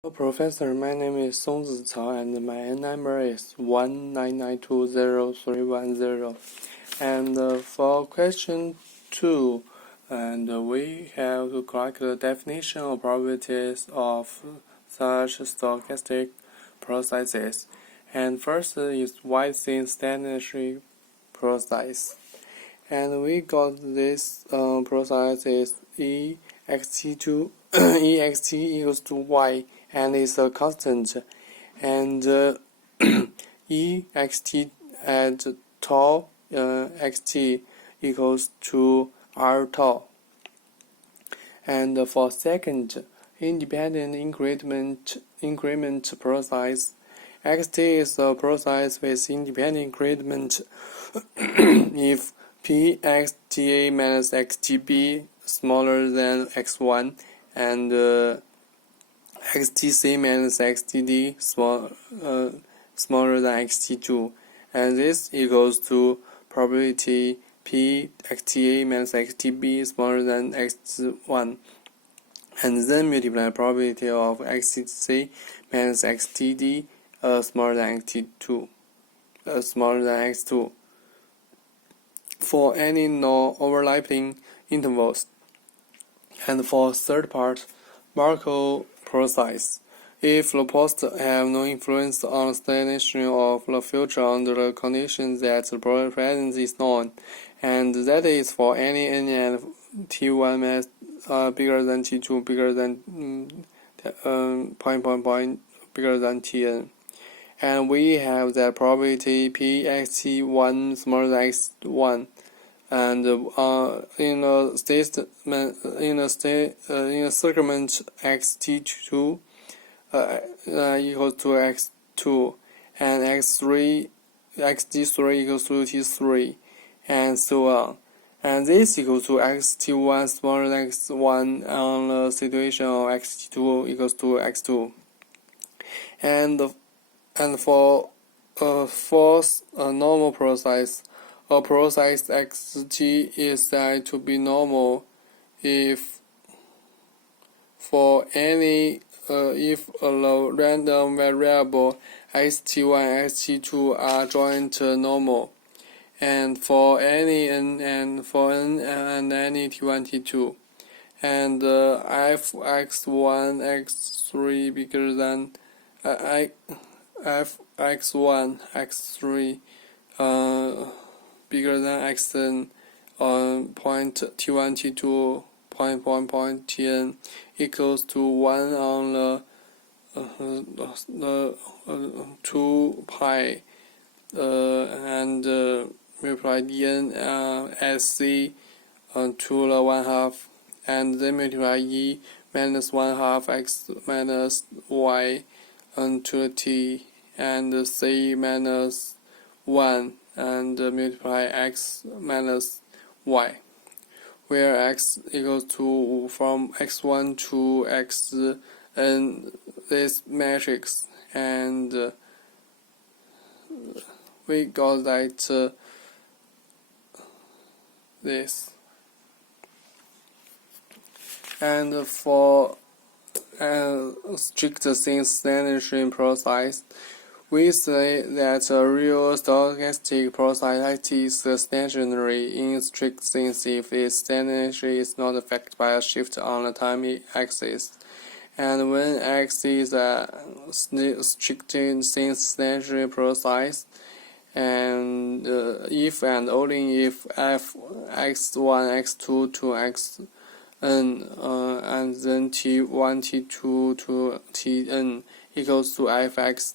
Hello, Professor, my name is SongziCao and my number is 199203110. And for question 2, we have to collect the definition of probabilities of such stochastic processes. And first is White-thin stationary process. And we got this process is ext2 ext equals to y, and it's a constant, and ext at tau xt equals to r tau. And for second, independent increment process, xt is a process with independent increment if pxta minus xtb smaller than x1 and xtc minus xtd smaller than xt2, and this equals to probability pxta minus xtb smaller than x1, and then multiply probability of xtc minus xtd smaller than x2 for any non-overlapping intervals. And for third part, Markov process. If the post have no influence on the destination of the future under the condition that the present is known, and that is for any n and t1 bigger than t2 bigger than bigger than tn. And we have the probability pxt1 smaller than x1, and in a segment xt2 equals to x2, and xt3 equals to t3, and so on. And this equals to xt1 smaller than x1 on the situation of xt2 equals to x2. And for fourth normal process, a process xt is said to be normal if for any if the random variable xt1 and xt2 are joint normal, and for any n and for n and any t1 t2, and if x1 x3 bigger than f x1 x3 bigger than xn point t1 t2 point tn equals to 1 on the 2 pi and multiply dn sc to the 1/2, and then multiply e minus 1/2 x minus y to t, and c minus 1, and multiply x minus y, where x equals to from x1 to xn this matrix, and we got that this. And for strict thin process, we say that a real stochastic process is stationary in strict sense if its stationary is not affected by a shift on the time axis. And when x is a strict stationary process, and if and only if f x1 x2 to xn and then t1 t2 to tn equals to fx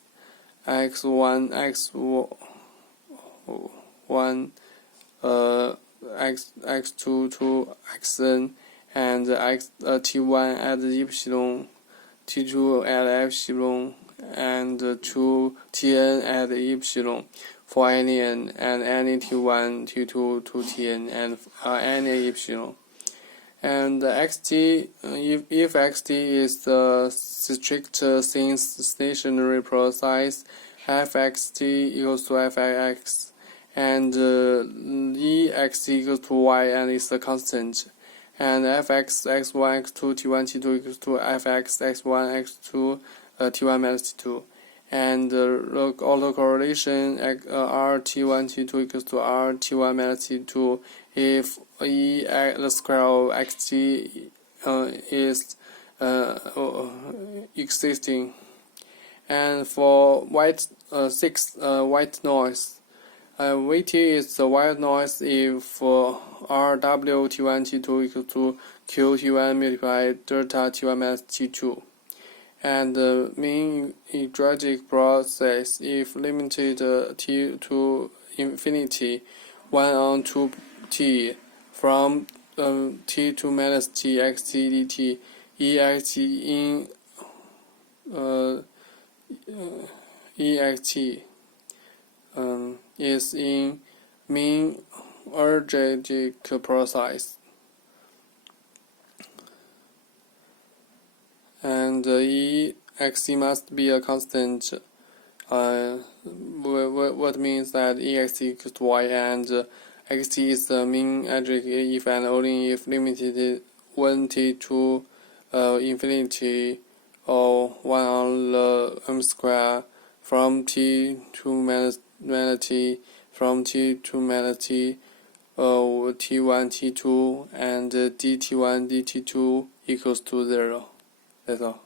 x1 x1 x2 to xn, and t1 at epsilon, t2 at epsilon, and to tn at epsilon for any n, and any t1 t2 to tn, and any epsilon. And xt, if xt is the strict thin stationary process, fxt equals to fx, and ext equals to y, and is a constant, and fx x1 x2 t1 t2 equals to fx x1 x2 t1 minus t2, and the autocorrelation r t1 t2 equals to r t1 minus t2 if e the square of xt is existing. And for white noise, Vt is the white noise if Rw T1 T2 equals to Q T1 multiplied delta T1 minus T2. And the mean hydrologic process if limited T to infinity 1 on 2T from T to minus T xt dt ext in ext is in mean hydrologic process, and ext must be a constant. What means that ext equals to y, and xt is the mean hydrologic if and only if limited 1t to infinity or 1 on the m square from t to minus t from t to minus t t1 t2 and dt1 dt2 equals to 0. That's all.